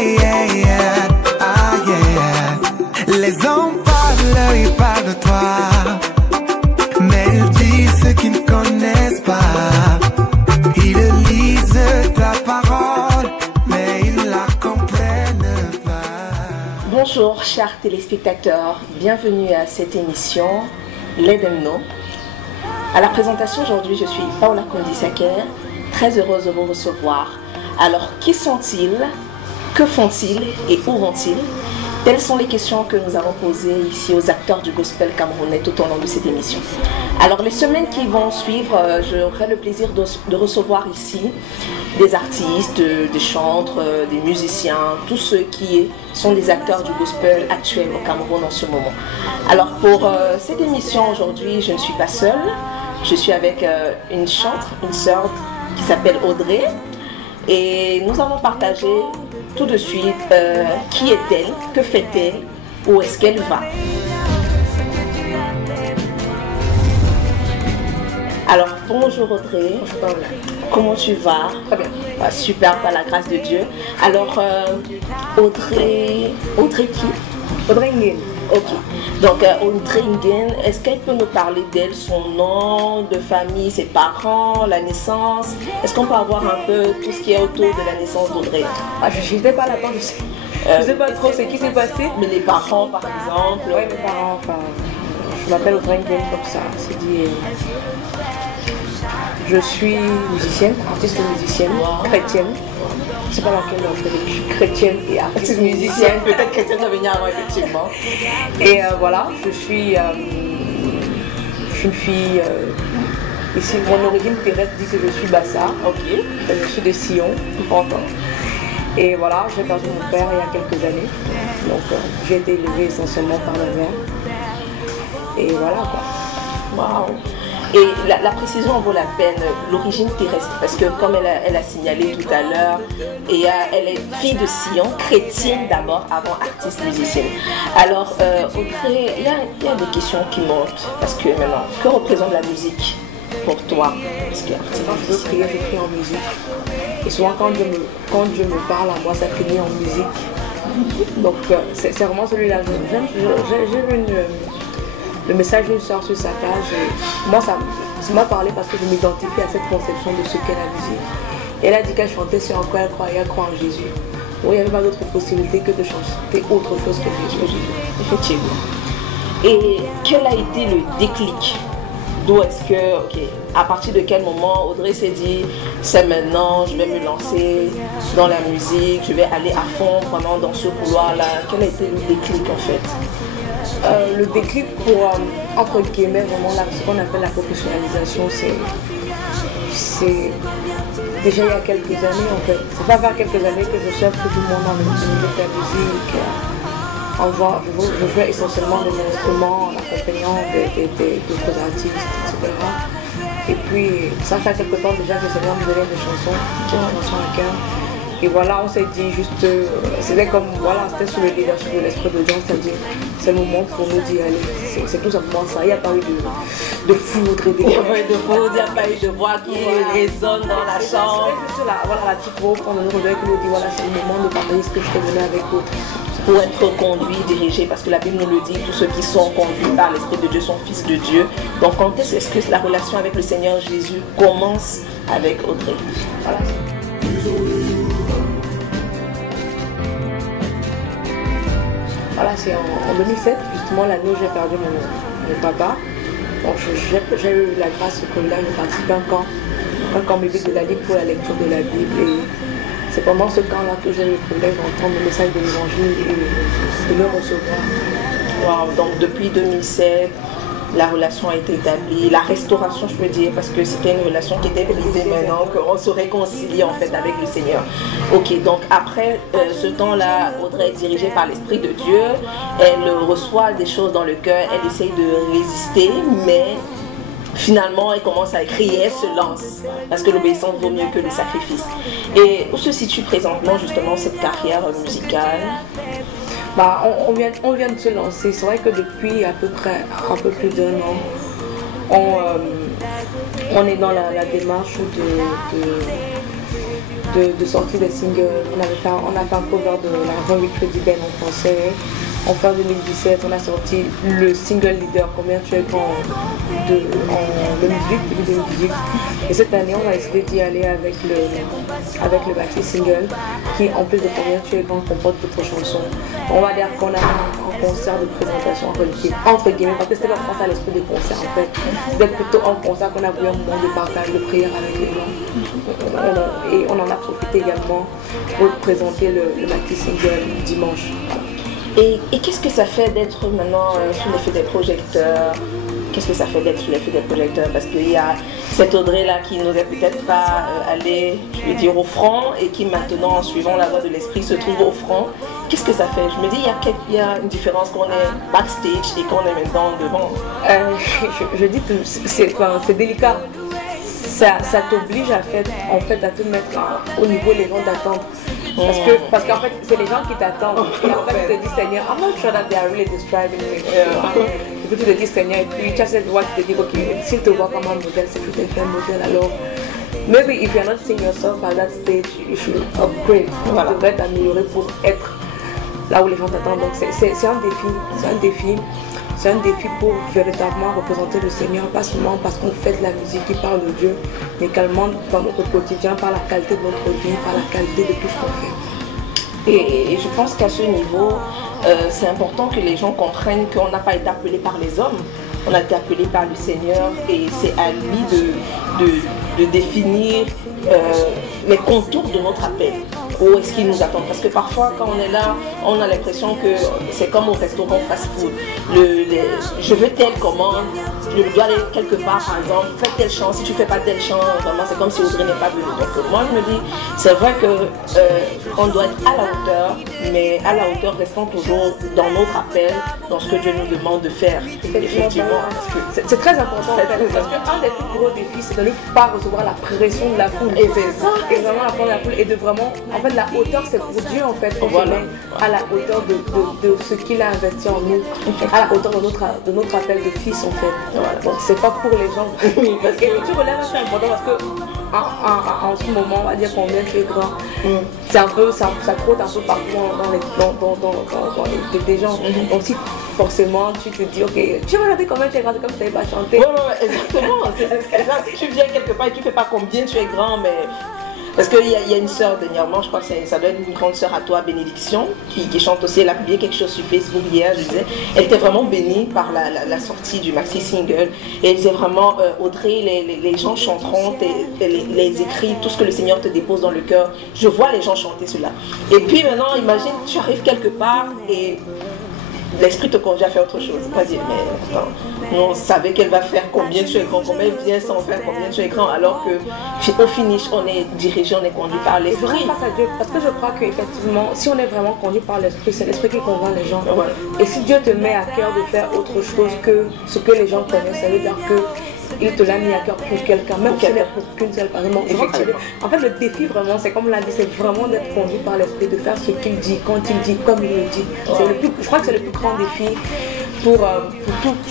yeah, yeah. Ah, yeah. Les hommes parlent, ils parlent de toi, mais ils disent ceux qui ne connaissent pas. Ils lisent ta parole, mais ils la comprennent pas. Bonjour chers téléspectateurs, bienvenue à cette émission Let Them Know. À la présentation aujourd'hui, je suis Paola Kondi-Saker, très heureuse de vous recevoir. Alors, qui sont-ils? Que font-ils et où vont-ils? Telles sont les questions que nous avons posées ici aux acteurs du gospel camerounais tout au long de cette émission. Alors, les semaines qui vont suivre, j'aurai le plaisir de recevoir ici des artistes, des chantres, des musiciens, tous ceux qui sont des acteurs du gospel actuel au Cameroun en ce moment. Alors, pour cette émission aujourd'hui, je ne suis pas seule. Je suis avec une chantre, une sœur qui s'appelle Audrey. Et nous avons partagé tout de suite qui est-elle, que fait-elle, où est-ce qu'elle va. Alors bonjour Audrey. Bonjour Paola. Comment tu vas? Très bien. Ah, super, par la grâce de Dieu. Alors Audrey qui? Audrey Nguyen. Ok, donc Audrey Nguyen, est-ce qu'elle peut nous parler d'elle, son nom de famille, ses parents, la naissance? Est-ce qu'on peut avoir un peu tout ce qui est autour de la naissance d'Audrey? Ah, je n'étais pas là-bas, je sais pas trop ce qui s'est passé. Mais les parents par exemple? Oui, mes parents, enfin, je m'appelle Audrey Nguyen comme ça, c'est dit. Je suis musicienne, artiste musicienne, chrétienne. Je ne sais pas laquelle d'entre les deux. Je suis chrétienne et artiste musicienne. Peut-être chrétienne va venir avant, effectivement. Et voilà, je suis une fille. Ici, mon origine terrestre dit que je suis Bassa. Ok. Je suis de Sion, encore. Et voilà, j'ai perdu mon père il y a quelques années. Donc j'ai été élevée essentiellement par ma mère. Et voilà quoi. Waouh! Et la précision en vaut la peine, l'origine terrestre, parce que comme elle a signalé tout à l'heure, elle est fille de Sion, chrétienne d'abord, avant artiste musicienne. Alors Audrey, il y a des questions qui montent, parce que maintenant, que représente la musique pour toi? Parce que quand je veux prier, je prie en musique. Et souvent quand Dieu me parle à moi, ça finit en musique. Donc c'est vraiment celui-là. Le message d'une soeur sur sa page, moi ça m'a parlé parce que je m'identifie à cette conception de ce qu'est la musique. Elle a dit qu'elle chantait sur quoi elle croyait, elle croit en Jésus. Donc il n'y avait pas d'autre possibilité que de chanter autre chose que Jésus. Effectivement. Et quel a été le déclic? D'où est-ce que, à partir de quel moment Audrey s'est dit, c'est maintenant, je vais me lancer dans la musique, je vais aller à fond vraiment dans ce couloir-là? Quel a été le déclic en fait? Le déclic pour, entre guillemets, vraiment ce qu'on appelle la professionnalisation, c'est déjà il y a quelques années en fait. Ça va faire quelques années que je surfe tout le monde dans le milieu de la musique. Je jouais essentiellement de mon instrument en accompagnant d'autres artistes, etc. Et puis ça fait quelque temps déjà que le Seigneur me donnait des chansons à cœur. Et voilà, on s'est dit juste, c'était comme, voilà, c'était sous le leadership de l'Esprit de Dieu, c'est-à-dire, c'est le moment pour nous d'y aller. C'est tout simplement ça. Il n'y a pas eu de foudre et de foudre, il n'y a pas eu de voix qui résonne dans la chambre. Voilà, la petite voix qu'on nous réveille, qui nous dit, voilà, c'est le moment de partager ce que je t'ai donné avec d'autres. Pour être conduit, dirigé, parce que la Bible nous le dit, tous ceux qui sont conduits par l'Esprit de Dieu sont fils de Dieu. Donc, quand est-ce que la relation avec le Seigneur Jésus commence avec Audrey? Voilà. Voilà, c'est en 2007, justement l'année où j'ai perdu mon papa. Donc j'ai eu la grâce que là je participe un camp biblique de la Ligue pour la lecture de la Bible. Et c'est pendant ce camp-là que j'ai eu le privilège d'entendre le message de l'Évangile et de le recevoir. Wow, donc depuis 2007, la relation a été établie, la restauration je peux dire, parce que c'était une relation qui était brisée maintenant, qu'on se réconcilie en fait avec le Seigneur. Ok, donc après ce temps-là, Audrey est dirigée par l'Esprit de Dieu, elle reçoit des choses dans le cœur, elle essaye de résister, mais finalement elle commence à crier, elle se lance, parce que l'obéissance vaut mieux que le sacrifice. Et où se situe présentement justement cette carrière musicale? Bah, on vient de se lancer. C'est vrai que depuis à peu près un peu plus d'un an, on est dans la démarche de sortie des singles. On a fait un cover de la revue Crédit Ben en français. En fin 2017, on a sorti le single leader, Combien tu es grand, en 2018. Et cette année, on a décidé d'y aller avec le maxi single qui, en plus de Combien tu es grand, comporte d'autres chansons. On va dire qu'on a un concert de présentation entre guillemets, parce que c'était pas pensé à l'esprit de concert en fait. C'était plutôt un concert qu'on a voulu un moment de partage, de prière avec les gens. Et on en a profité également pour présenter le maxi single dimanche. Et qu'est-ce que ça fait d'être maintenant sous l'effet des projecteurs? Qu'est-ce que ça fait d'être sous l'effet des projecteurs? Parce qu'il y a cette Audrey-là qui n'osait peut-être pas aller, je veux dire, au front et qui maintenant, en suivant la voie de l'esprit, se trouve au front. Qu'est-ce que ça fait? Je me dis, il y a une différence quand on est backstage et quand on est maintenant devant. Je dis que c'est délicat. Ça t'oblige à te mettre au niveau les gens d'attendre. Parce qu'en fait, c'est les gens qui t'attendent. Et en fait, tu te dis, Seigneur, I'm not sure that they are really describing me. Et puis tu te dis, Seigneur, et puis tu as cette voix qui te dit, ok, s'il te voit comme un modèle, c'est peut-être un modèle. Alors, maybe if you're not seeing yourself at that stage, you should upgrade. Tu devrais t'améliorer pour être là où les gens t'attendent. Donc, c'est un défi. C'est un défi pour véritablement représenter le Seigneur, pas seulement parce qu'on fait de la musique qui parle de Dieu, mais également dans notre quotidien, par la qualité de notre vie, par la qualité de tout ce qu'on fait. Et je pense qu'à ce niveau, c'est important que les gens comprennent qu'on n'a pas été appelé par les hommes, on a été appelé par le Seigneur et c'est à lui de définir les contours de notre appel. Où est-ce qu'il nous attend? Parce que parfois quand on est là, on a l'impression que c'est comme au restaurant fast-food. Je veux telle commande, je dois aller quelque part par exemple, fais tel chant, si tu fais pas tel chant, vraiment c'est comme si Audrey n'est pas venue. Donc moi je me dis, c'est vrai qu'on doit être à la hauteur, mais à la hauteur restant toujours dans notre appel, dans ce que Dieu nous demande de faire. Effectivement. C'est très important parce qu'un des plus gros défis c'est de ne pas recevoir la pression de la foule. Et c'est ça. Et vraiment la pression de la foule et de vraiment, en fait la hauteur c'est pour Dieu en fait. Voilà. À la hauteur de ce qu'il a investi en nous, à la hauteur de notre appel de fils en fait. Voilà. Donc c'est pas pour les gens. Parce que tu relèves c'est important parce que en ce moment on va dire combien tu es grand. C'est un peu, ça trotte un peu partout dans les têtes des gens. Donc si forcément tu te dis ok, tu vas regarder combien tu es grand, c'est comme si tu n'avais pas chanté. Ouais, exactement. C'est ça. Si tu viens quelque part et tu fais pas combien tu es grand, mais parce qu'il y a une sœur dernièrement, je crois que ça doit être une grande sœur à toi, Bénédiction, qui chante aussi. Elle a publié quelque chose sur Facebook hier, je disais. Elle était vraiment bénie par la sortie du maxi single. Et elle disait vraiment, Audrey, les gens chanteront les écrits, tout ce que le Seigneur te dépose dans le cœur. Je vois les gens chanter cela. Et puis maintenant, imagine, tu arrives quelque part et l'esprit te conduit à faire autre chose. Pas dire, mais attends, on savait qu'elle va faire combien tu es grand, combien elle vient sans faire combien tu es grand, alors qu'au finish, on est dirigé, on est conduit par l'esprit. Je rends face à Dieu, parce que je crois qu'effectivement, si on est vraiment conduit par l'esprit, c'est l'esprit qui convainc les gens. Voilà. Et si Dieu te met à cœur de faire autre chose que ce que les gens connaissent, ça veut dire que il te l'a mis à cœur pour quelqu'un, même si c'est pour qu'une seule personne. En fait, le défi vraiment, c'est comme on l'a dit, c'est vraiment d'être conduit par l'esprit, de faire ce qu'il dit, quand il dit, comme il le dit. Je crois que c'est le plus grand défi pour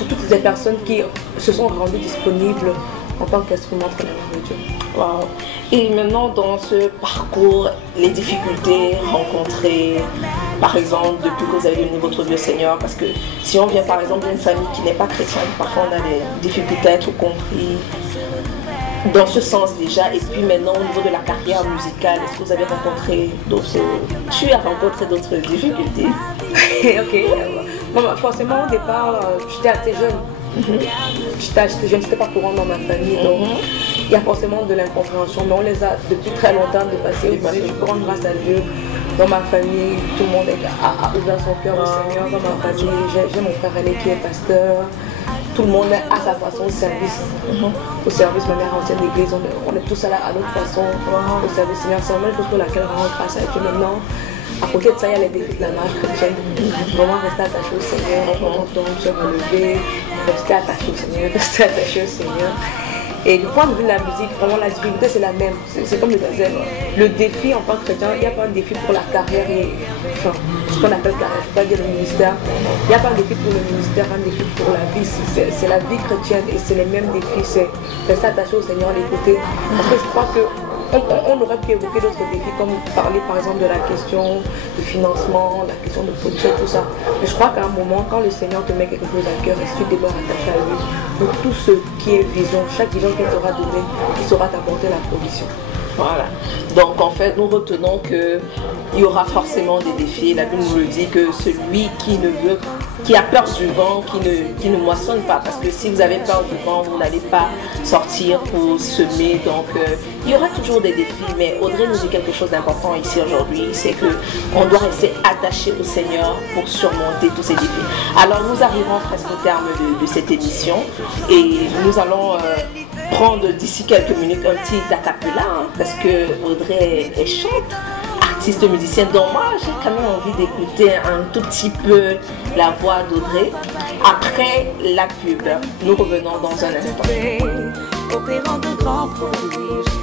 toutes les personnes qui se sont rendues disponibles en tant qu'instrument de l'amour de Dieu. Wow. Et maintenant, dans ce parcours, les difficultés rencontrées, par exemple, depuis que vous avez donné votre vie au Seigneur, parce que si on vient par exemple d'une famille qui n'est pas chrétienne, parfois on a des difficultés à être compris dans ce sens déjà. Et puis maintenant, au niveau de la carrière musicale, est-ce que vous avez rencontré tu as rencontré d'autres difficultés? Ok. Bon, forcément, au départ, j'étais assez jeune. J'étais assez jeune, c'était pas courant dans ma famille, donc il y a forcément de l'incompréhension, mais on les a depuis très longtemps dépassés. Je peux rendre grâce à Dieu. Dans ma famille, tout le monde a ouvert son cœur au Seigneur. Dans ma famille, j'ai mon frère aîné qui est pasteur. Tout le monde est à sa façon au service. Au service, ma mère ancienne d'église, on est tous à notre façon au service Seigneur. C'est vraiment une chose pour laquelle on rend grâce à Dieu maintenant. À côté de ça, il y a les défis de la marche chrétienne. Vraiment rester attaché au Seigneur, se relever, rester attaché au Seigneur, rester attaché au Seigneur. Et du point de vue de la musique, vraiment la difficulté c'est la même. C'est comme je disais, le défi en tant que chrétien, il n'y a pas un défi pour la carrière, enfin, ce qu'on appelle carrière, je ne vais pas dire le ministère. Il n'y a pas un défi pour le ministère, un défi pour la vie. C'est la vie chrétienne et c'est les mêmes défis. C'est rester attaché au Seigneur, l'écouter. Parce que je crois que on aurait pu évoquer d'autres défis, comme parler par exemple de la question du financement, la question de production, tout ça. Mais je crois qu'à un moment, quand le Seigneur te met quelque chose à cœur, et si tu demeures attaché à lui, pour tout ce qui est vision, chaque vision qu'il t'aura donnée, il saura t'apporter la provision. Voilà. Donc en fait, nous retenons qu'il y aura forcément des défis. La Bible nous le dit que celui qui a peur du vent, qui ne moissonne pas. Parce que si vous avez peur du vent, vous n'allez pas sortir pour semer. Donc il y aura toujours des défis. Mais Audrey nous dit quelque chose d'important ici aujourd'hui. C'est qu'on doit rester attaché au Seigneur pour surmonter tous ces défis. Alors nous arrivons presque au terme de cette émission. Et nous allons prendre d'ici quelques minutes un petit acapella, hein, parce que Audrey est chante, artiste musicienne, donc moi j'ai quand même envie d'écouter un tout petit peu la voix d'Audrey. Après la pub, nous revenons dans un instant. Opérant de grands prodiges,